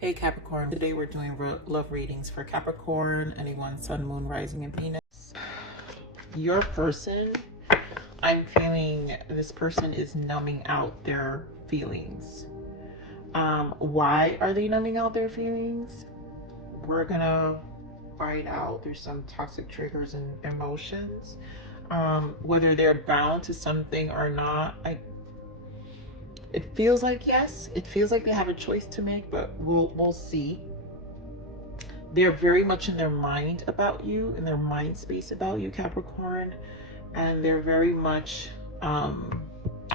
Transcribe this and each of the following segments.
Hey Capricorn, today we're doing love readings for Capricorn, anyone, Sun, Moon, Rising, and Venus. Your person, I'm feeling this person is numbing out their feelings. Why are they numbing out their feelings? We're gonna find out. There's some toxic triggers and emotions. Whether they're bound to something or not, it feels like yes. It feels like they have a choice to make, but we'll see. They're very much in their mind about you, in their mind space about you, Capricorn, and they're very much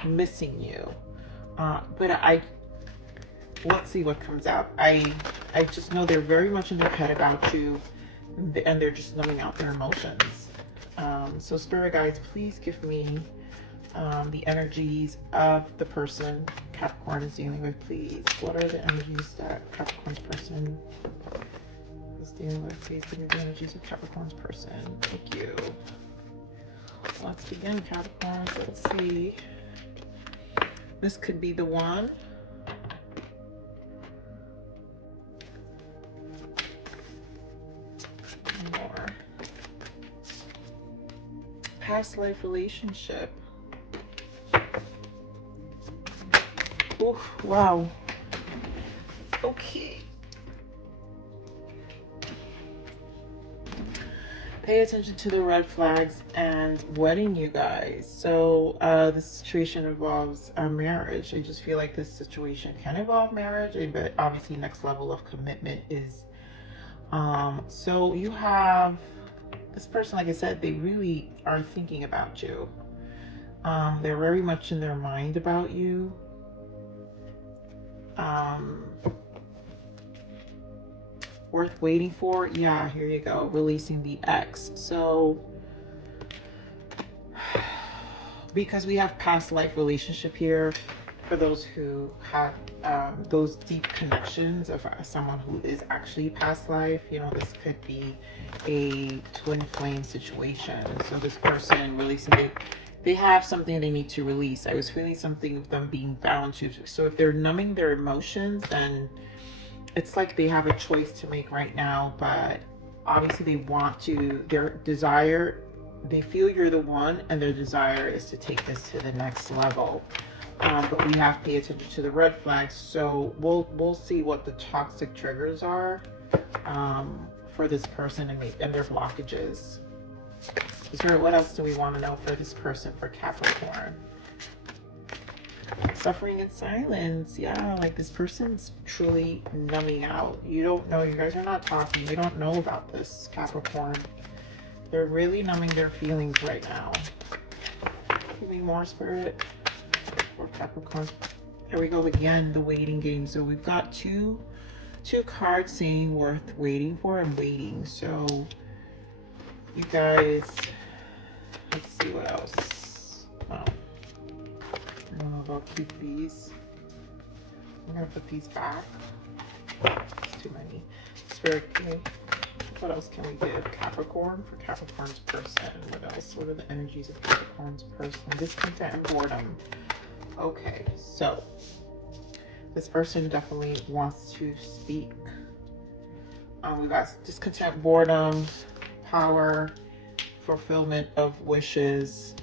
missing you. But let's see what comes out. I just know they're very much in their head about you, and they're just numbing out their emotions. So spirit guides, please give me the energies of the person Capricorn is dealing with, please. What are the energies that Capricorn's person is dealing with? Please give me the energies of Capricorn's person. Thank you. Let's begin, Capricorn. Let's see. This could be the one. More. Past life relationship. Oh, wow. Okay. Pay attention to the red flags and wedding, you guys. So this situation involves a marriage. I just feel like this situation can involve marriage, but obviously next level of commitment is so you have this person, like I said, they really are thinking about you. They're very much in their mind about you. Worth waiting for. Yeah, here you go. Releasing the ex. So because we have past life relationship here, for those who have those deep connections of someone who is actually past life, you know, this could be a twin flame situation. So this person releasing, they have something they need to release. I was feeling something of them being bound to. So if they're numbing their emotions, then it's like they have a choice to make right now, but obviously they want to, their desire, they feel you're the one, and their desire is to take this to the next level. But we have to pay attention to the red flags. So we'll see what the toxic triggers are for this person and their blockages. So what else do we want to know for this person, for Capricorn? Suffering in silence. Yeah, like this person's truly numbing out. You don't know, you guys are not talking, they don't know about this, Capricorn. They're really numbing their feelings right now. Give me more, spirit, for Capricorn. There we go again, the waiting game. So we've got two cards saying worth waiting for and waiting. So you guys, let's see what else. Oh, I don't know if I'll keep these. I'm gonna put these back. It's too many. Spirit, what else can we give Capricorn for Capricorn's person? What else? What are the energies of Capricorn's person? Discontent and boredom. Okay, so this person definitely wants to speak. We got discontent, boredom, power, fulfillment of wishes,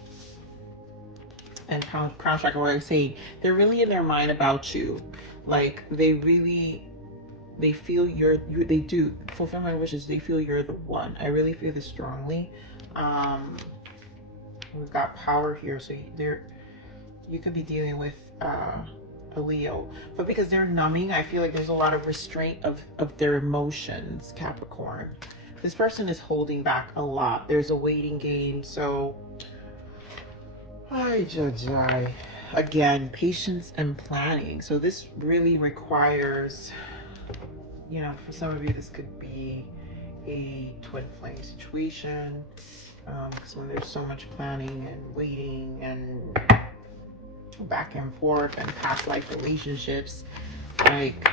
and crown chakra. Where I say they're really in their mind about you. Like they feel they do fulfillment of wishes. They feel you're the one. I really feel this strongly. We've got power here, so you could be dealing with a Leo, but because they're numbing, I feel like there's a lot of restraint of their emotions, Capricorn. This person is holding back a lot. There's a waiting game. So again, patience and planning. So this really requires, you know, for some of you, this could be a twin flame situation. Because when there's so much planning and waiting and back and forth and past life relationships, like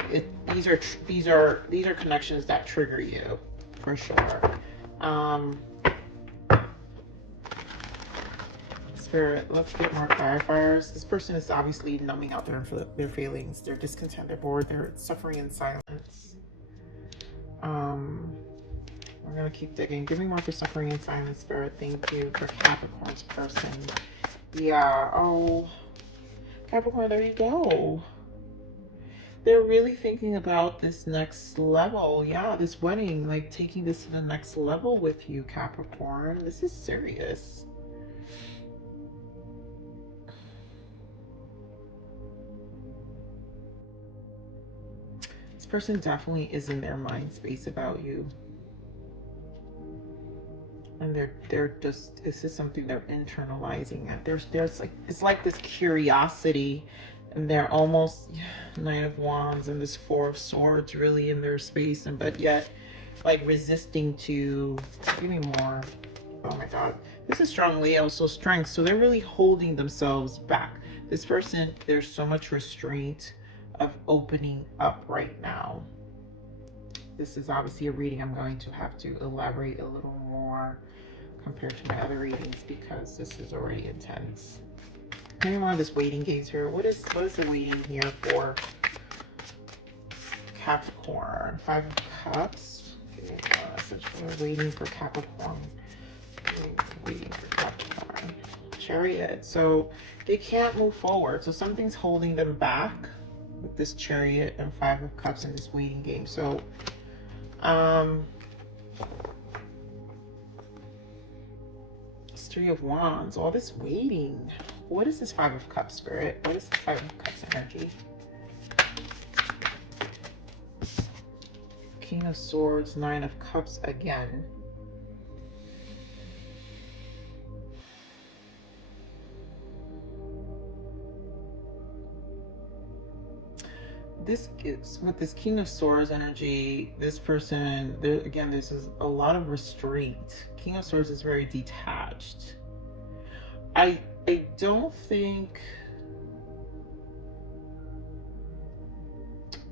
these are connections that trigger you for sure. Spirit, let's get more clarifiers. This person is obviously numbing out their feelings. They're discontent, they're bored, they're suffering in silence. We're gonna keep digging. Give me more for suffering in silence, Spirit. Thank you for Capricorn's person. Yeah, oh, Capricorn, there you go. They're really thinking about this next level. Yeah, this wedding, like taking this to the next level with you, Capricorn. This is serious. This person definitely is in their mind space about you. And they're just, this is something they're internalizing. And there's like, it's like this curiosity, and they're almost Knight of Wands and this Four of Swords really in their space, and but yet like resisting to, give me more. Oh my God, this is strong Leo, so strength. So they're really holding themselves back. This person, there's so much restraint of opening up right now. This is obviously a reading I'm going to have to elaborate a little more compared to my other readings because this is already intense. Maybe more of this waiting gaze here. What is the waiting here for Capricorn? Five of Cups. Give me a message for waiting for Capricorn. Waiting for Capricorn. Chariot. So they can't move forward. So something's holding them back with this Chariot and Five of Cups in this waiting game. So Three of Wands, all this waiting. What is this Five of Cups, Spirit? What is this Five of Cups energy? King of Swords, Nine of Cups again. This is, with this King of Swords energy, this person, there again, this is a lot of restraint. King of Swords is very detached. I don't think,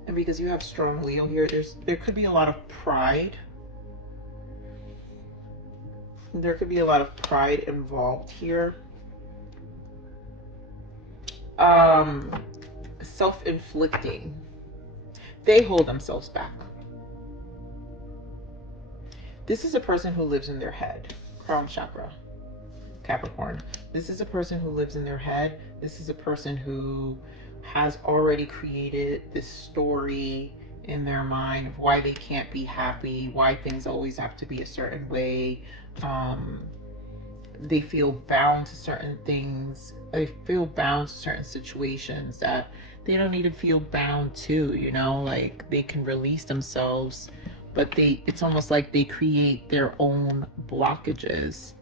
and because you have strong Leo here, there could be a lot of pride. There could be a lot of pride involved here. Self-inflicting. They hold themselves back. This is a person who lives in their head. Crown chakra. Capricorn. This is a person who lives in their head. This is a person who has already created this story in their mind of why they can't be happy, why things always have to be a certain way. They feel bound to certain things. They feel bound to certain situations that they don't need to feel bound to, you know, like they can release themselves, but it's almost like they create their own blockages.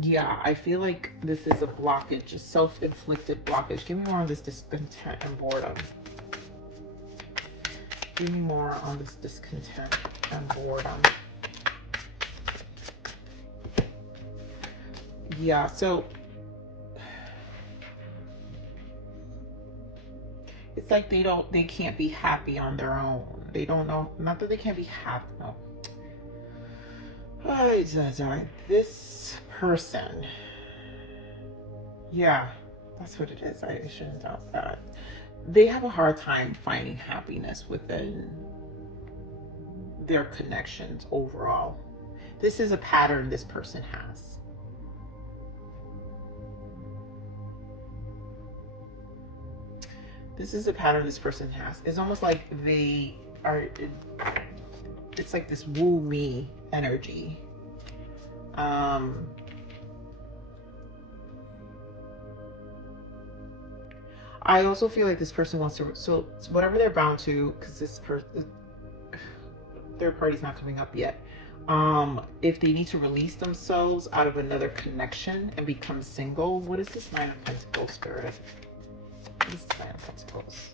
Yeah, I feel like this is a blockage, a self-inflicted blockage. Give me more on this discontent and boredom. Give me more on this discontent and boredom. Yeah, so it's like they can't be happy on their own. They don't know, not that they can't be happy, no. This person, yeah, that's what it is. I shouldn't doubt that. They have a hard time finding happiness within their connections overall. This is a pattern this person has. This is a pattern this person has. It's almost like they are, it's like this woo me energy. I also feel like this person wants to, so whatever they're bound to, because this person, third party's not coming up yet. If they need to release themselves out of another connection and become single, what is this Nine of Pentacles, Spirit? What is this Nine of Pentacles?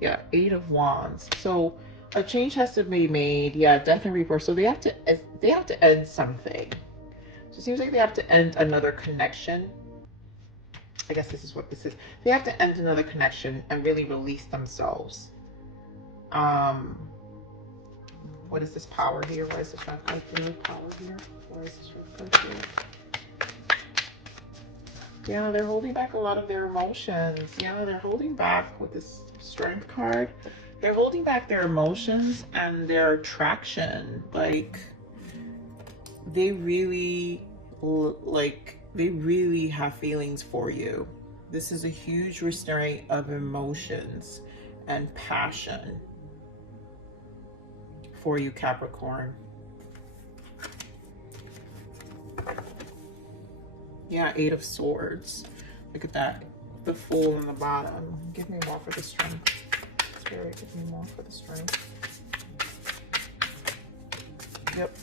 Yeah, Eight of Wands. So a change has to be made. Yeah, Death and Rebirth. So they have to end something. So it seems like they have to end another connection. I guess this is what this is. They have to end another connection and really release themselves. What is this power here? Why is this red card here? Power here? Why is this red card here? Yeah, they're holding back a lot of their emotions. Yeah, they're holding back with this strength card. They're holding back their emotions and their attraction. Like, they really, they really have feelings for you. This is a huge restraint of emotions and passion for you, Capricorn. Yeah, 8 of Swords. Look at that. The Fool on the bottom. Give me more for the strength. Spirit, give me more for the strength. Yep.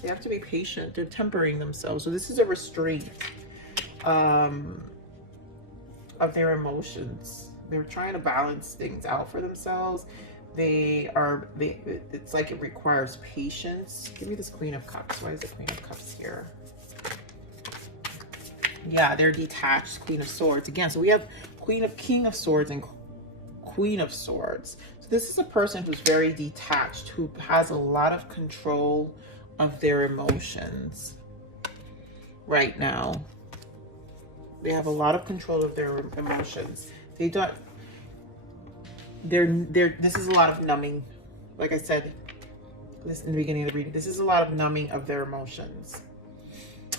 They have to be patient. They're tempering themselves. So this is a restraint of their emotions. They're trying to balance things out for themselves. It's like it requires patience. Give me this Queen of Cups. Why is the Queen of Cups here? Yeah, they're detached. Queen of Swords. Again, so we have King of Swords and Queen of Swords. So this is a person who's very detached, who has a lot of control of their emotions right now. They have a lot of control of their emotions. They don't, this is a lot of numbing. Like I said this in the beginning of the reading, this is a lot of numbing of their emotions.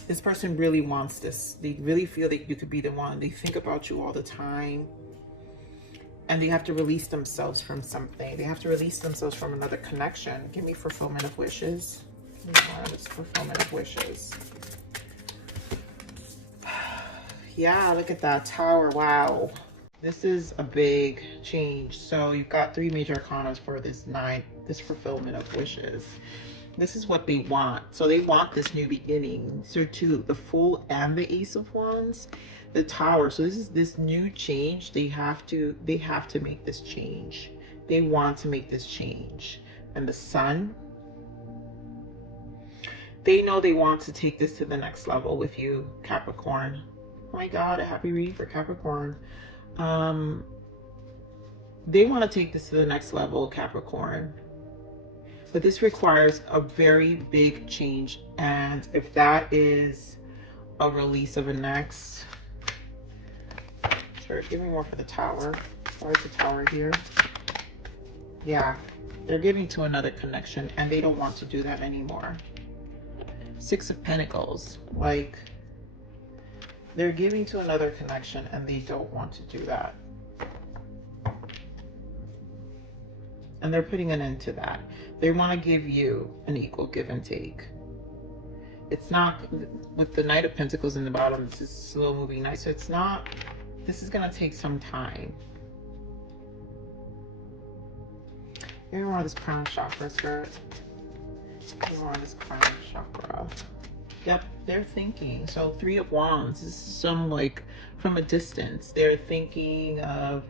This person really wants this. They really feel that you could be the one. They think about you all the time. And they have to release themselves from something. They have to release themselves from another connection. Give me fulfillment of wishes. Give me more of this fulfillment of wishes. Yeah, look at that Tower. Wow. This is a big change. So you've got 3 major arcana for this fulfillment of wishes. This is what they want. So they want this new beginning. So too, the Fool and the Ace of Wands, the Tower. So this is this new change. They have to make this change. They want to make this change. And the Sun, they know they want to take this to the next level with you, Capricorn. Oh my God, a happy reading for Capricorn. They want to take this to the next level, Capricorn. But this requires a very big change. And if that is a release of an ex, sure, give me more for the Tower. Why is the Tower here? Yeah, they're getting to another connection and they don't want to do that anymore. 6 of Pentacles, like they're giving to another connection and they don't want to do that. And they're putting an end to that. They want to give you an equal give and take. It's not, with the Knight of Pentacles in the bottom, this is slow moving knight. So it's not, this is going to take some time. Give me more of this crown chakra, Spirit. Give me more of this crown chakra. Yep, they're thinking. So 3 of Wands, this is some like from a distance. They're thinking of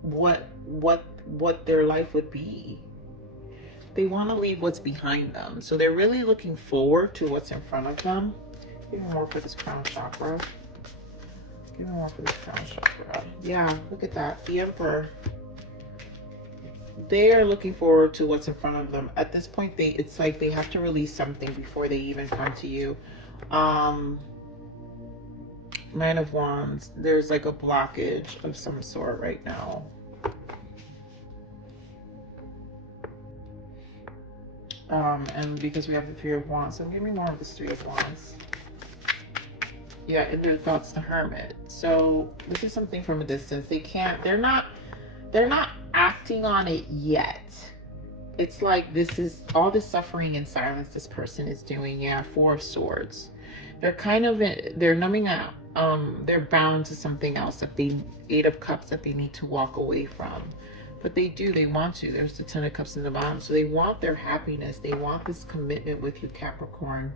what their life would be. They want to leave what's behind them. So they're really looking forward to what's in front of them. Give me more for this crown chakra. Give me more for this crown chakra. Yeah, look at that. The Emperor. They are looking forward to what's in front of them. At this point, it's like they have to release something before they even come to you. Nine of Wands. There's like a blockage of some sort right now. And because we have the 3 of Wands, so give me more of this 3 of Wands. Yeah, and their thoughts, the Hermit. So this is something from a distance. They're not acting on it yet. It's like this is all this suffering in silence this person is doing. Yeah, 4 of Swords. They're numbing out. They're bound to something else that 8 of Cups that they need to walk away from. But they want to. There's the 10 of Cups in the bottom. So they want their happiness. They want this commitment with you, Capricorn.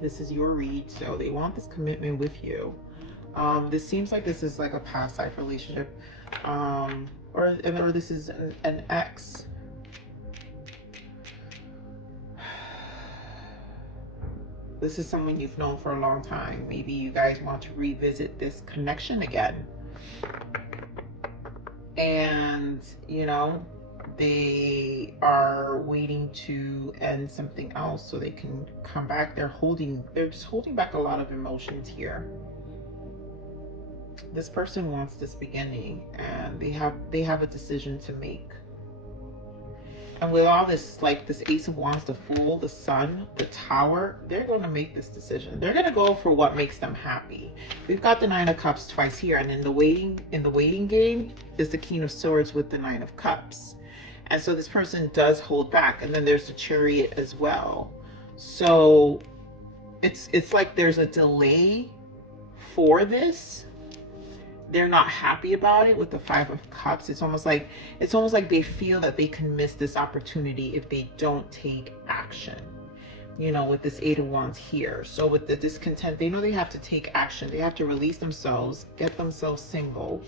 This is your read. So they want this commitment with you. This seems like this is like a past life relationship. Or this is an ex. This is someone you've known for a long time. Maybe you guys want to revisit this connection again. And, you know, They are waiting to end something else so they can come back. They're just holding back a lot of emotions here. This person wants this beginning, and they have a decision to make. And with all this, like this Ace of Wands, the Fool, the Sun, the Tower, they're going to make this decision. They're going to go for what makes them happy. We've got the Nine of Cups twice here, and in the waiting game is the King of Swords with the Nine of Cups. And so this person does hold back. And then there's the Chariot as well. So it's like there's a delay for this. They're not happy about it with the Five of Cups. It's almost like they feel that they can miss this opportunity if they don't take action, you know, with this Eight of Wands here. So with the discontent, they know they have to take action. They have to release themselves, get themselves single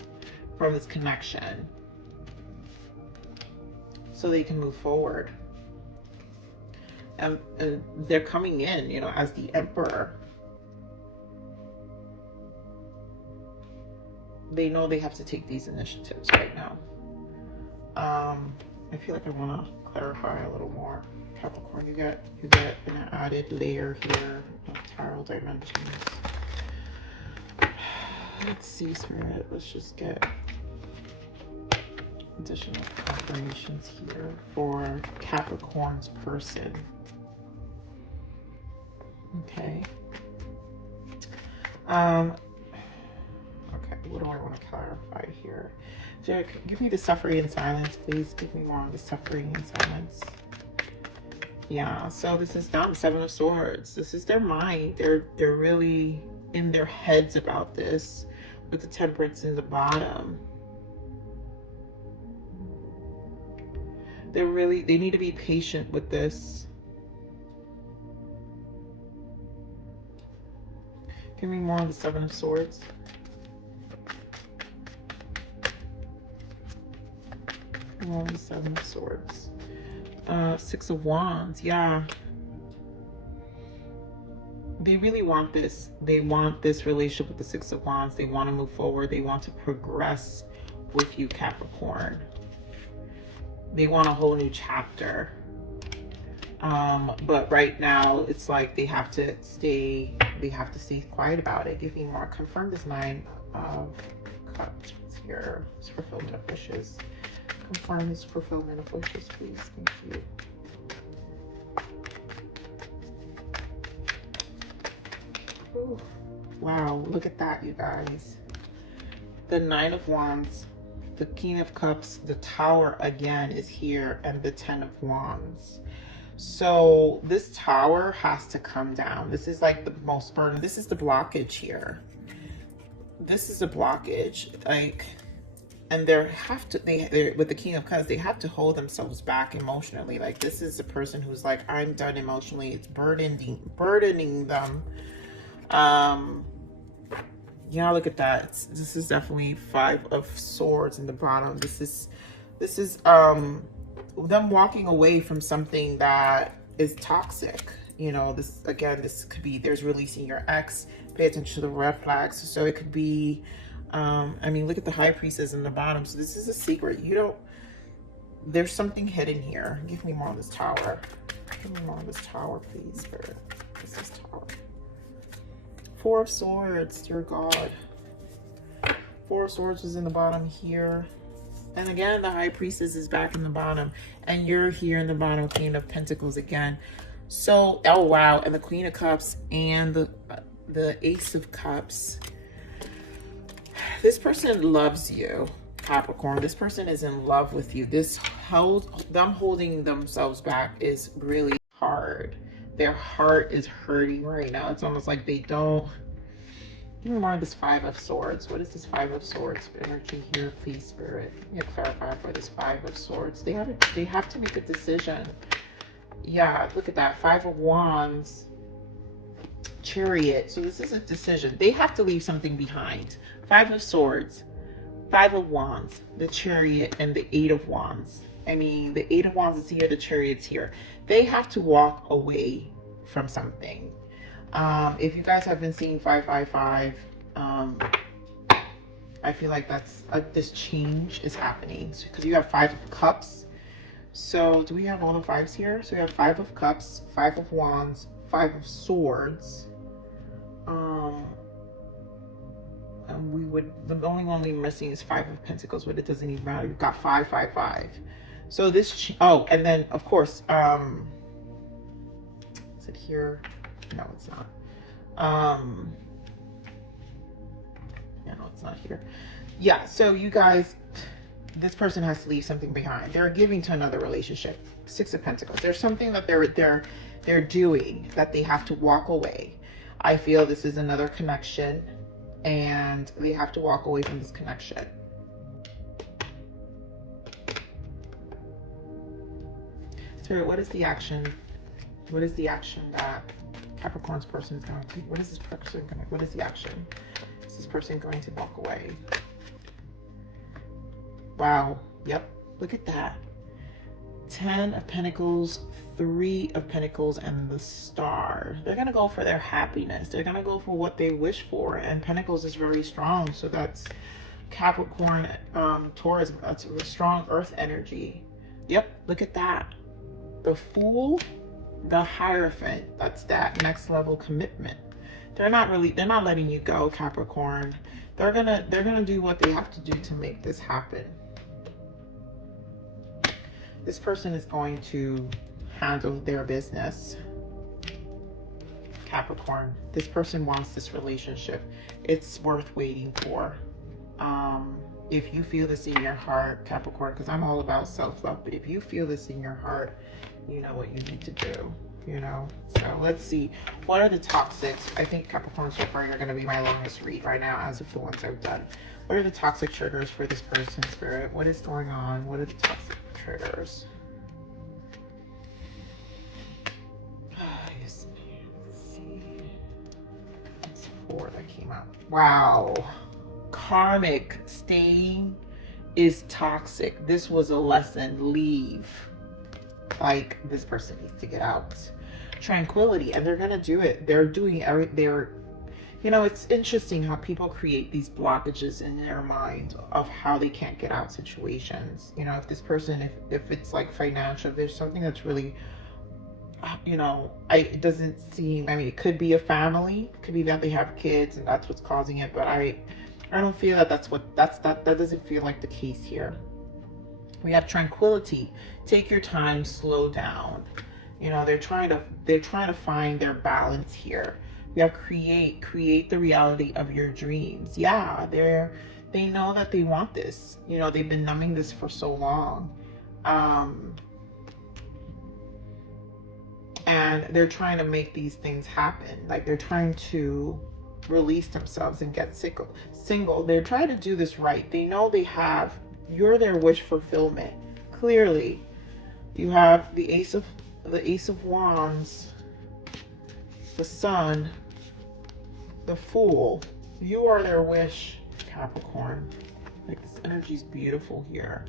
from this connection so they can move forward. And they're coming in, you know, as the Emperor. They know they have to take these initiatives right now. I feel like I want to clarify a little more. Capricorn, you get an added layer here of tarot dimensions. Let's see, Spirit. Let's just get additional confirmations here for Capricorn's person. Okay. Okay, what do I want to clarify here? Jack, give me the suffering in silence, please. Give me more of the suffering in silence. Yeah, so this is down Seven of Swords. This is their mind. They're really in their heads about this with the Temperance in the bottom. They need to be patient with this. Give me more of the Seven of Swords. More of the Seven of Swords. Six of Wands. Yeah. They really want this. They want this relationship with the Six of Wands. They want to move forward. They want to progress with you, Capricorn. They want a whole new chapter. But right now it's like they have to stay quiet about it. Give me more. Confirm this Nine of Cups here. It's fulfillment of wishes. Confirm this fulfillment of wishes, please. Thank you. Ooh. Wow, look at that, you guys. The Nine of Wands, the King of Cups, the Tower again is here, and the Ten of Wands. So this Tower has to come down. This is like the most burden. This is the blockage here. This is a blockage, like, and they with the King of Cups, they have to hold themselves back emotionally. Like, this is a person who's like, I'm done emotionally. It's burdening them. Yeah, look at that. This is definitely Five of Swords in the bottom. This is them walking away from something that is toxic. You know, this could be, there's releasing your ex. Pay attention to the red flags. So it could be, I mean, look at the High Priestess in the bottom. So this is a secret. There's something hidden here. Give me more of this Tower. Give me more of this Tower, please, Spirit. This is Tower. Four of Swords, dear God. Four of Swords is in the bottom here. And again, the High Priestess is back in the bottom. And you're here in the bottom, Queen of Pentacles again. So, oh wow. And the Queen of Cups and the Ace of Cups. This person loves you, Capricorn. This person is in love with you. Them holding themselves back is really hard. Their heart is hurting right now. It's almost like they don't. Give me more of this Five of Swords. What is this Five of Swords energy here, please, Spirit? You clarify for this Five of Swords. They have to make a decision. Yeah, look at that. Five of Wands. Chariot. So this is a decision. They have to leave something behind. Five of Swords, Five of Wands, the Chariot, and the Eight of Wands. I mean, the Eight of Wands is here, the Chariot's here. They have to walk away from something. If you guys have been seeing 555, I feel like that's this change is happening because you have Five of Cups. So do we have all the fives here? So we have 5 of Cups, 5 of Wands, 5 of Swords. And we would, the only one we're missing is 5 of Pentacles, but it doesn't even matter. We've got 5, 5, 5. So this, oh, and then of course, is it here? No, it's not. Yeah, no, it's not here. Yeah, so you guys, this person has to leave something behind. They're giving to another relationship. 6 of Pentacles. There's something that they're doing that they have to walk away. I feel this is another connection, and they have to walk away from this connection. Spirit, what is the action? What is the action that Capricorn's person is going to? What is this person going to? What is the action? Is this person going to walk away? Wow. Yep. Look at that. 10 of Pentacles, 3 of Pentacles, and the Star. They're going to go for their happiness. They're going to go for what they wish for. And Pentacles is very strong. So that's Capricorn, Taurus. That's a strong earth energy. Yep. Look at that. The Fool, the Hierophant. That's that next level commitment. They're not letting you go, Capricorn. They're gonna do what they have to do to make this happen. This person is going to handle their business, Capricorn. This person wants this relationship. It's worth waiting for. If you feel this in your heart, Capricorn, because I'm all about self-love, but if you feel this in your heart, you know what you need to do, you know? So let's see. What are the toxics? I think Capricorn so far, you're going to be my longest read right now as of the ones I've done. What are the toxic triggers for this person, Spirit? What is going on? What are the toxic triggers? Yes. Let's see. It's 4 that came out. Wow. Karmic. Staying is toxic. This was a lesson. Leave. Like, this person needs to get out. Tranquility. And they're going to do it. They're doing you know, it's interesting how people create these blockages in their mind of how they can't get out situations. You know, if this person, if it's like financial, there's something that's really, you know, it doesn't seem, I mean, it could be a family, it could be that they have kids and that's what's causing it, but I don't feel that that doesn't feel like the case here. We have tranquility. Take your time, slow down. You know, they're trying to find their balance here. We have create the reality of your dreams. Yeah, they know that they want this. You know, they've been numbing this for so long. And they're trying to make these things happen. Like, they're trying to release themselves and get single. They're trying to do this right. They know you're their wish fulfillment. Clearly, you have the Ace of Wands, the Sun, the Fool. You are their wish, Capricorn. Like, this energy is beautiful here.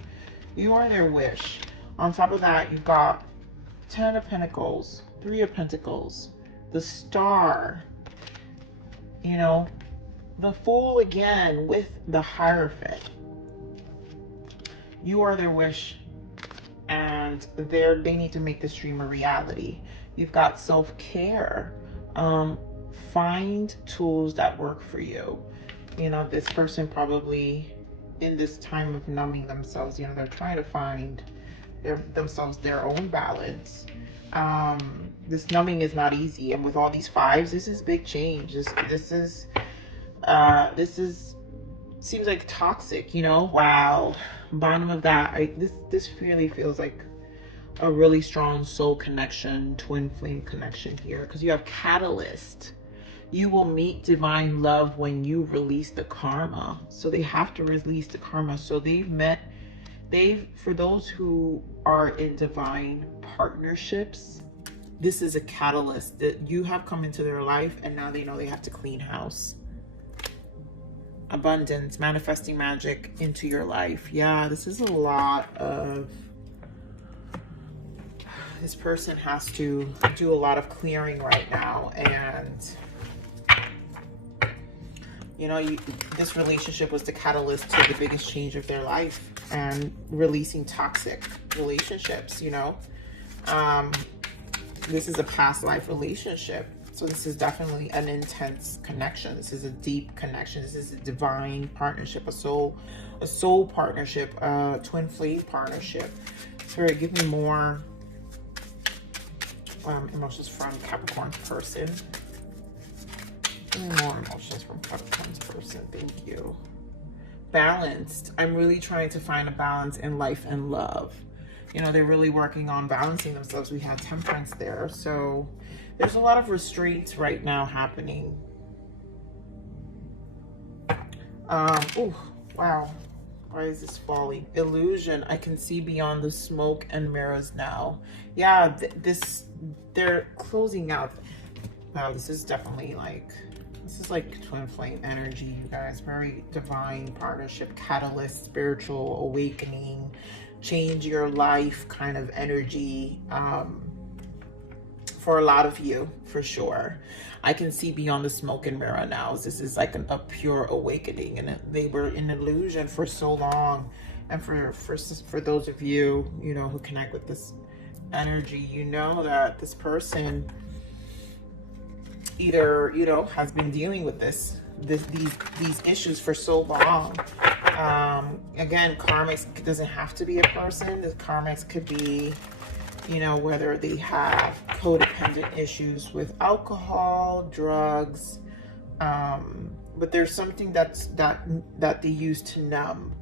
You are their wish. On top of that, you've got 10 of Pentacles, 3 of Pentacles, the Star, you know, the Fool again with the Hierophant. You are their wish, and they need to make this dream a reality. You've got self-care. Find tools that work for you. You know, this person probably in this time of numbing themselves, you know, they're trying to find themselves their own balance. This numbing is not easy, and with all these 5s, this is big change. This is seems like toxic, you know. Wow. Bottom of that, this really feels like a really strong soul connection, twin flame connection here, because you have Catalyst. You will meet divine love when you release the karma. So they have to release the karma. So for those who are in divine partnerships, this is a catalyst that you have come into their life, and now they know they have to clean house. Abundance, manifesting magic into your life. Yeah, this is a lot of, this person has to do a lot of clearing right now, and You know, this relationship was the catalyst to the biggest change of their life and releasing toxic relationships, you know. This is a past life relationship. So this is definitely an intense connection. This is a deep connection. This is a divine partnership, a soul partnership, a twin flame partnerip. Spirit, give me more emotions from Capricorn's person. Give me more emotions from Capricorn's person. Thank you. Balanced. I'm really trying to find a balance in life and love. You know, they're really working on balancing themselves. We had Temperance there. So there's a lot of restraints right now happening. Oh, wow. Why is this falling? Illusion. I can see beyond the smoke and mirrors now. Yeah, they're closing out. Wow, this is definitely like, this is like twin flame energy, you guys. Very divine partnership, catalyst, spiritual awakening, change your life kind of energy. For a lot of you, for sure. I can see beyond the smoke and mirror now. This is like a pure awakening, and they were in illusion for so long. And for those of you, you know, who connect with this energy, you know that this person either, you know, has been dealing with these issues for so long. Again, karmics doesn't have to be a person. The karmics could be, you know, whether they have codependent issues with alcohol, drugs, but there's something that they use to numb.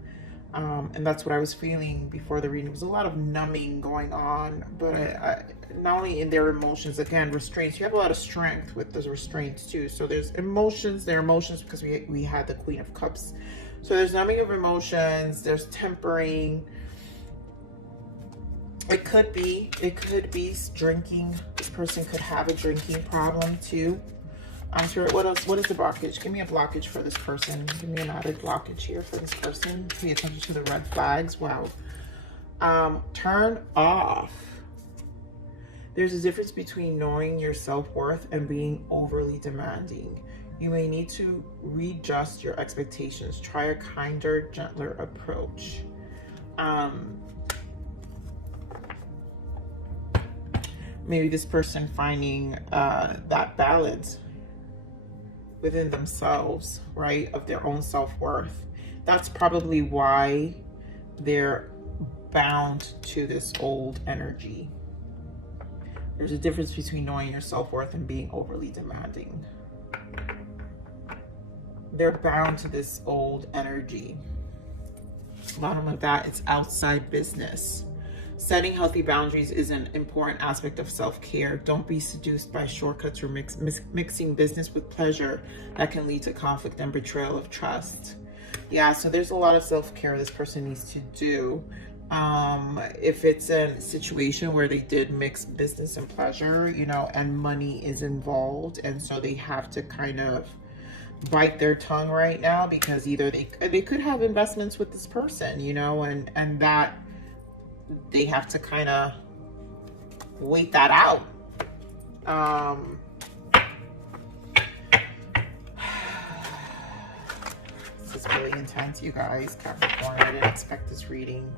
And that's what I was feeling before the reading. There was a lot of numbing going on, but not only in their emotions, again, restraints. You have a lot of strength with those restraints too. So there's emotions, there are emotions because we had the Queen of Cups. So there's numbing of emotions, there's tempering. It could be drinking. This person could have a drinking problem too. I'm sure. What else? What is the blockage? Give me a blockage for this person. Give me an added blockage here for this person. Pay attention to the red flags. Wow. Turn off. There's a difference between knowing your self-worth and being overly demanding. You may need to readjust your expectations. Try a kinder, gentler approach. Maybe this person finding that balance within themselves, right, of their own self-worth. That's probably why they're bound to this old energy. There's a difference between knowing your self-worth and being overly demanding. They're bound to this old energy. Bottom of that, it's outside business. Setting healthy boundaries is an important aspect of self-care. Don't be seduced by shortcuts or mixing business with pleasure that can lead to conflict and betrayal of trust. Yeah, so there's a lot of self-care this person needs to do. If it's a situation where they did mix business and pleasure, you know, and money is involved, and so they have to kind of bite their tongue right now, because either they could have investments with this person, you know, and that they have to kind of wait that out. This is really intense, you guys. Capricorn, I didn't expect this reading.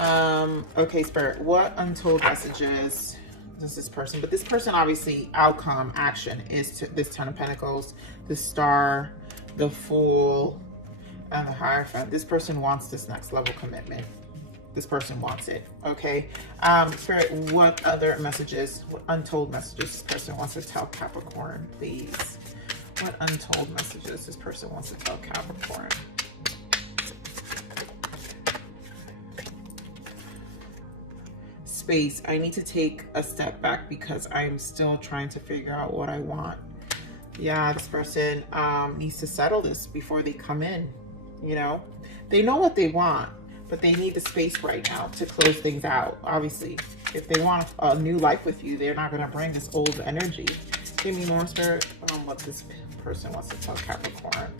Okay, Spirit, what untold messages does this person, but this person obviously outcome action is to this Ten of Pentacles, the Star, the Fool, and the Hierophant. This person wants this next level commitment. This person wants it. Okay. Spirit, what other messages, what untold messages this person wants to tell Capricorn, please? What untold messages this person wants to tell Capricorn? Space. I need to take a step back because I'm still trying to figure out what I want. Yeah, this person needs to settle this before they come in. You know, they know what they want, but they need the space right now to close things out. Obviously, if they want a new life with you, they're not going to bring this old energy. Give me more, Spirit, what this person wants to tell Capricorn.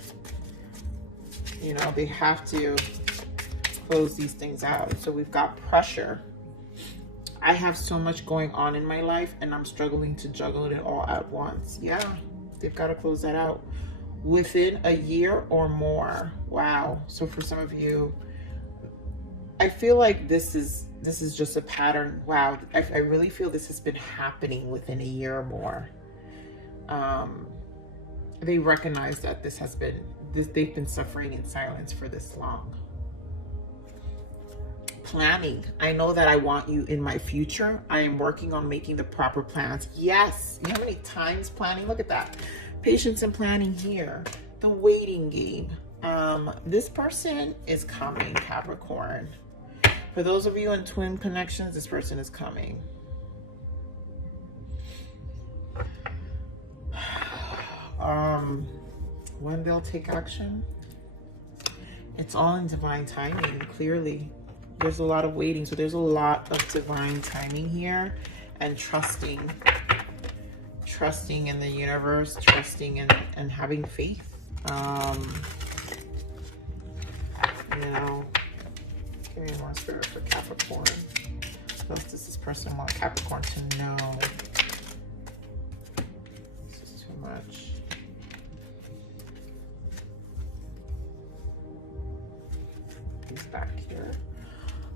You know, they have to close these things out. So we've got pressure. I have so much going on in my life and I'm struggling to juggle it all at once. Yeah. They've got to close that out within a year or more. Wow. So for some of you, I feel like this is just a pattern. Wow. I really feel this has been happening within a year or more. They recognize that they've been suffering in silence for this long. Planning. I know that I want you in my future. I am working on making the proper plans. Yes. You know how many times planning? Look at that. Patience and planning here. The waiting game. This person is coming, Capricorn. For those of you in twin connections, this person is coming. When they'll take action, it's all in divine timing. Clearly, there's a lot of waiting, so there's a lot of divine timing here, and trusting in the universe, trusting and having faith. You know, give me more spirit for Capricorn. What else does this person want Capricorn to know? This is too much. He's back here.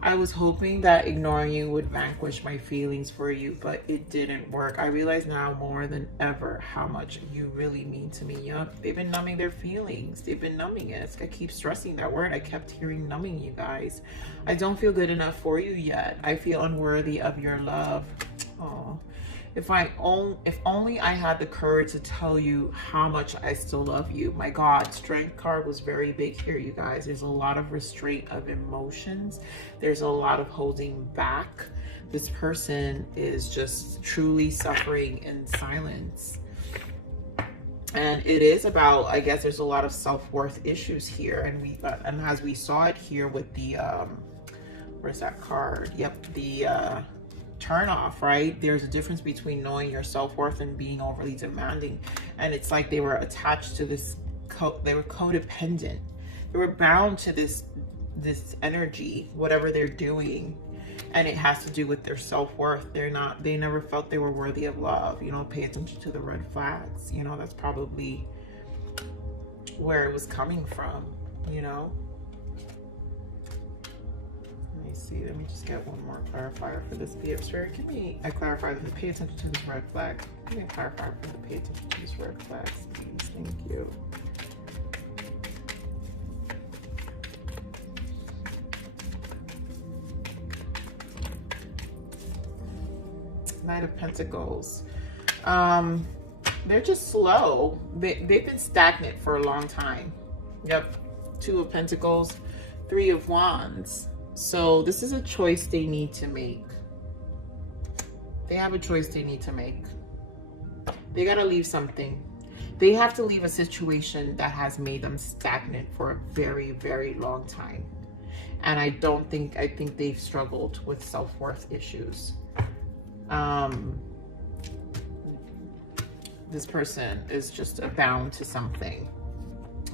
I was hoping that ignoring you would vanquish my feelings for you, but it didn't work. I realize now more than ever how much you really mean to me. Yup, they've been numbing their feelings. They've been numbing it. I keep stressing that word. I kept hearing numbing, you guys. I don't feel good enough for you yet. I feel unworthy of your love. Oh, if only I had the courage to tell you how much I still love you. My God, Strength card was very big here, you guys. There's a lot of restraint of emotions. There's a lot of holding back. This person is just truly suffering in silence. And it is about, I guess there's a lot of self-worth issues here. And as we saw it here with the, where's that card? Yep, the, turn off, right? There's a difference between knowing your self-worth and being overly demanding. And it's like they were attached to this, they were codependent. They were bound to this energy, whatever they're doing. And it has to do with their self-worth. They never felt they were worthy of love. You know, pay attention to the red flags. You know, that's probably where it was coming from, you know? See, let me just get one more clarifier for this BF spirit. Give me a clarifier that pay attention to this red flag. Give me a clarifier for the pay attention to this red flag, please. Thank you. Knight of Pentacles. They're just slow. They've been stagnant for a long time. Yep. Two of Pentacles, Three of Wands. So this is a choice they need to make. They have a choice they need to make. They got to leave something. They have to leave a situation that has made them stagnant for a very, very long time. And I think they've struggled with self-worth issues. This person is just bound to something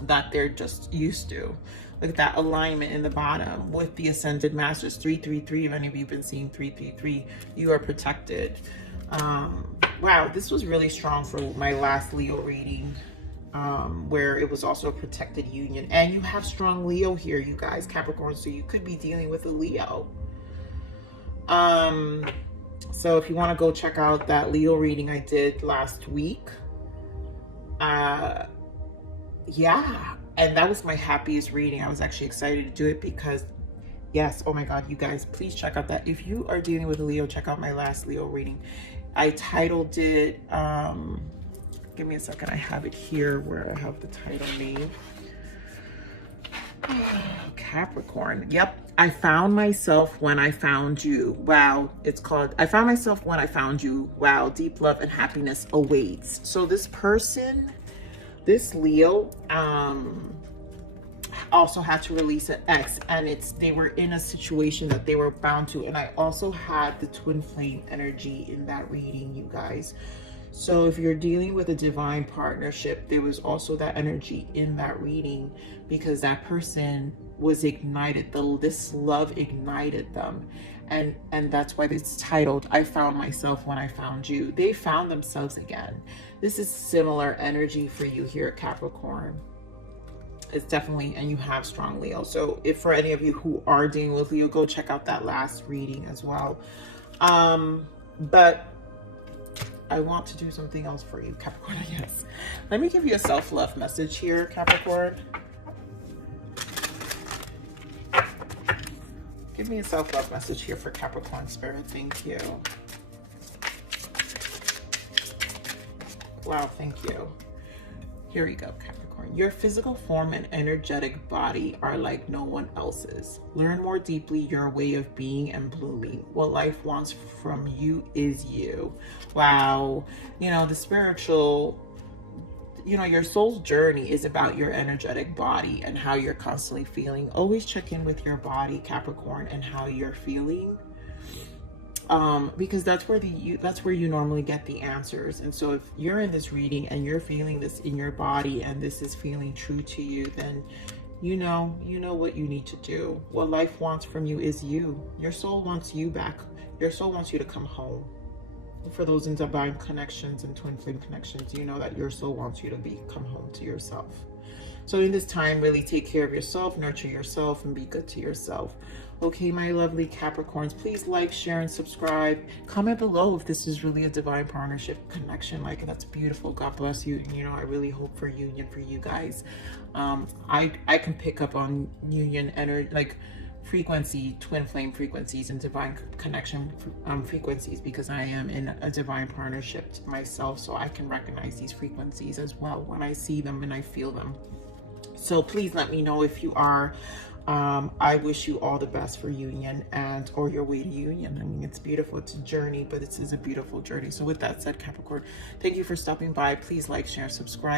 that they're just used to. Look at that alignment in the bottom with the Ascended Masters, 333. If any of you have been seeing 333, you are protected. Wow, this was really strong for my last Leo reading, where it was also a protected union. And you have strong Leo here, you guys, Capricorn, so you could be dealing with a Leo. So if you want to go check out that Leo reading I did last week, yeah. And that was my happiest reading. I was actually excited to do it because, yes, oh my God, you guys, please check out that. If you are dealing with a Leo, check out my last Leo reading. I titled it, give me a second. I have it here where I have the title name. Capricorn. Yep. I found myself when I found you. Wow. It's called, I found myself when I found you. Wow. Deep love and happiness awaits. So this person, this Leo, also had to release an ex, and they were in a situation that they were bound to. And I also had the twin flame energy in that reading, you guys. So if you're dealing with a divine partnership, there was also that energy in that reading, because that person was ignited. This love ignited them. And that's why it's titled, I Found Myself When I Found You. They found themselves again. This is similar energy for you here at Capricorn. It's definitely, and you have strong Leo. So if for any of you who are dealing with Leo, go check out that last reading as well. But I want to do something else for you, Capricorn. Yes. Let me give you a self-love message here, Capricorn. Give me a self-love message here for Capricorn Spirit. Thank you. Wow, thank you. Here we go, Capricorn. Your physical form and energetic body are like no one else's. Learn more deeply your way of being and blooming. What life wants from you is you. Wow. You know, the spiritual, you know, your soul's journey is about your energetic body and how you're constantly feeling. Always check in with your body, Capricorn, and how you're feeling. Because that's where you normally get the answers. And so if you're in this reading and you're feeling this in your body and this is feeling true to you, then you know what you need to do. What life wants from you is you. Your soul wants you back. Your soul wants you to come home. For those in divine connections and twin flame connections, you know that your soul wants you to come home to yourself. So in this time, really take care of yourself, nurture yourself, and be good to yourself. Okay, my lovely Capricorns, please like, share, and subscribe. Comment below if this is really a divine partnership connection. Like, that's beautiful. God bless you. And, you know, I really hope for union for you guys. I can pick up on union energy, like frequency, twin flame frequencies, and divine connection frequencies, because I am in a divine partnership myself. So I can recognize these frequencies as well when I see them and I feel them. So please let me know if you are. I wish you all the best for union or your way to union. I mean, it's beautiful. It's a journey, but it is a beautiful journey. So with that said, Capricorn, thank you for stopping by. Please like, share, subscribe.